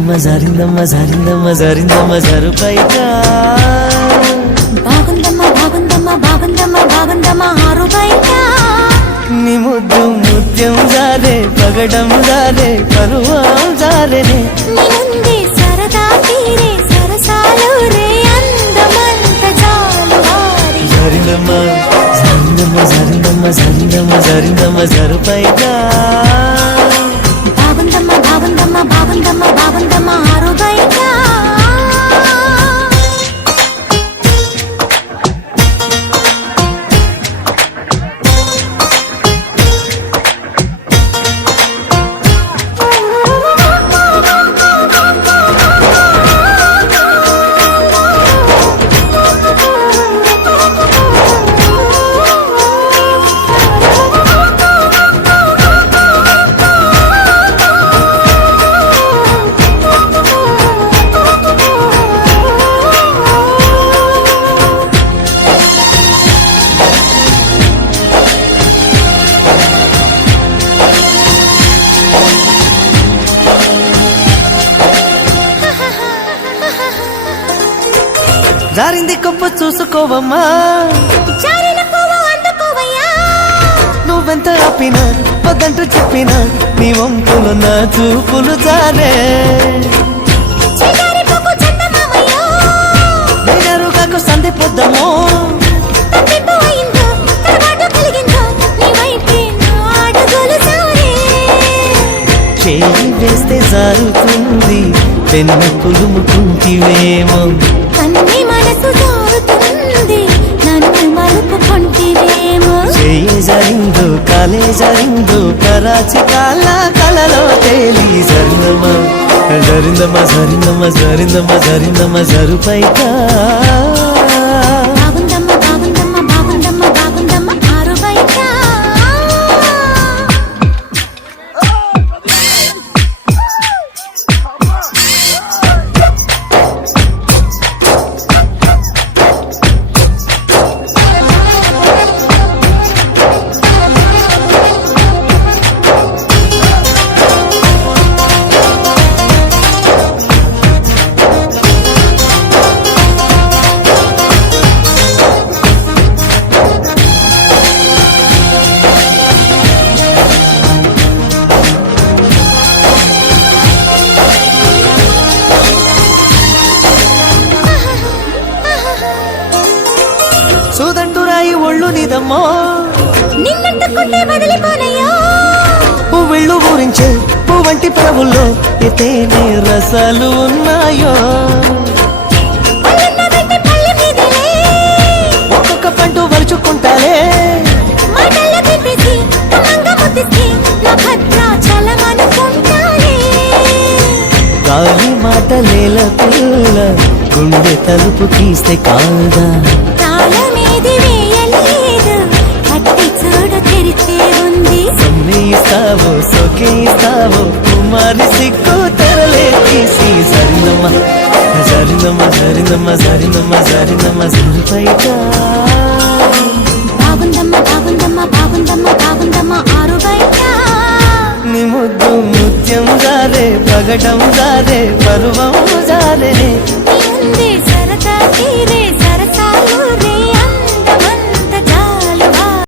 జారిందమ్మ జారిందమ్మ జారిందమ్మ జరుపైగా బాగుందమ్మ బాగుందమ్మ బాగుందమ్మ బాగుందమ్మ ఆరుబైగా నీ ముద్దు ముత్యం జారే పగడం జారే పరువం జారేనే నీ ముందే సరదా తీరే సరసాలు రే అందమంత చాలు వారి జారిందమ్మ జారిందమ్మ జారిందమ్మ జారిందమ్మ జారిందమ్మ జరుపైగా బాగుందమ్మ బాగుందమ్మ బాగుందమ్మ బాగుందమ్మ ఆరుబైగా జారింది కొప్ప చూసుకోవమ్మా జారిన పువ్వు అందుకోవయ్యా నువ్వెంత ఆపినా వద్దంటూ చెప్పినా నీ వంపులు నా చూపులు జారే చిగారి పువ్వు చందమామయ్యో వేరుగాకు సంధి పొద్దమో తప్పిపో అయిందో తడబాటు కలిగిందో నీ వైపే నా అడుగులు సారే చేయి వేస్తే జారుతుంది వెన్న పులుముకుంటివేమో కన్ని మనసు జారుతుంది నన్ను మలుపుకుంటివేమో చేయి జరిగిందో కాలే జరిగిందో కరాచి కాల కలలో తేలి జరిందమ్మా జరిందమ్మా జరిందమ్మా జరిందమ్మా జరిందమ్మా జరుపైగా బాగుందమ్మ బాగుందమ్మ బాగుందమ్మ బాగుందమ్మ ఆరుబైగా సూదంటురాయి ఒళ్ళు నిదమ్మో నిన్నట్టుకుంటే వదిలిపోనయ్యో పువ్విళ్ళు ఊరించే పువ్వంటి ప్రభుల్లో ఎతేనే రసాలు ఉన్నాయో పల్లెన్న వెంట పల్లె మీదలే ఒక్కొక్క పండు వలుచుకుంటాలే మాటల్లో తిప్పేసి కమ్మంగా ముద్దిస్తే నా భద్రాచలమనుకుంటానే గాలి మాటలేల పిల్ల గుండె తలుపు తీస్తే కాదా తాళమేది వేయలేదు కట్టి చూడు తెరిచే ఉంది సమ్మేస్తావో సొకేస్తావో కుమారి సిక్కు తెరలే తీసి జరిందమ్మ జరిందమ్మ జరిందమ్మ జరిందమ్మ జరిందమ్మ జరుపైగా బాగుందమ్మ బాగుందమ్మ బాగుందమ్మ బాగుందమ్మ ఆరుబైగా నీ ముద్దు ముత్యం జారే పగడం జారే పరువం జారే నీ ముందే సరదా తీరే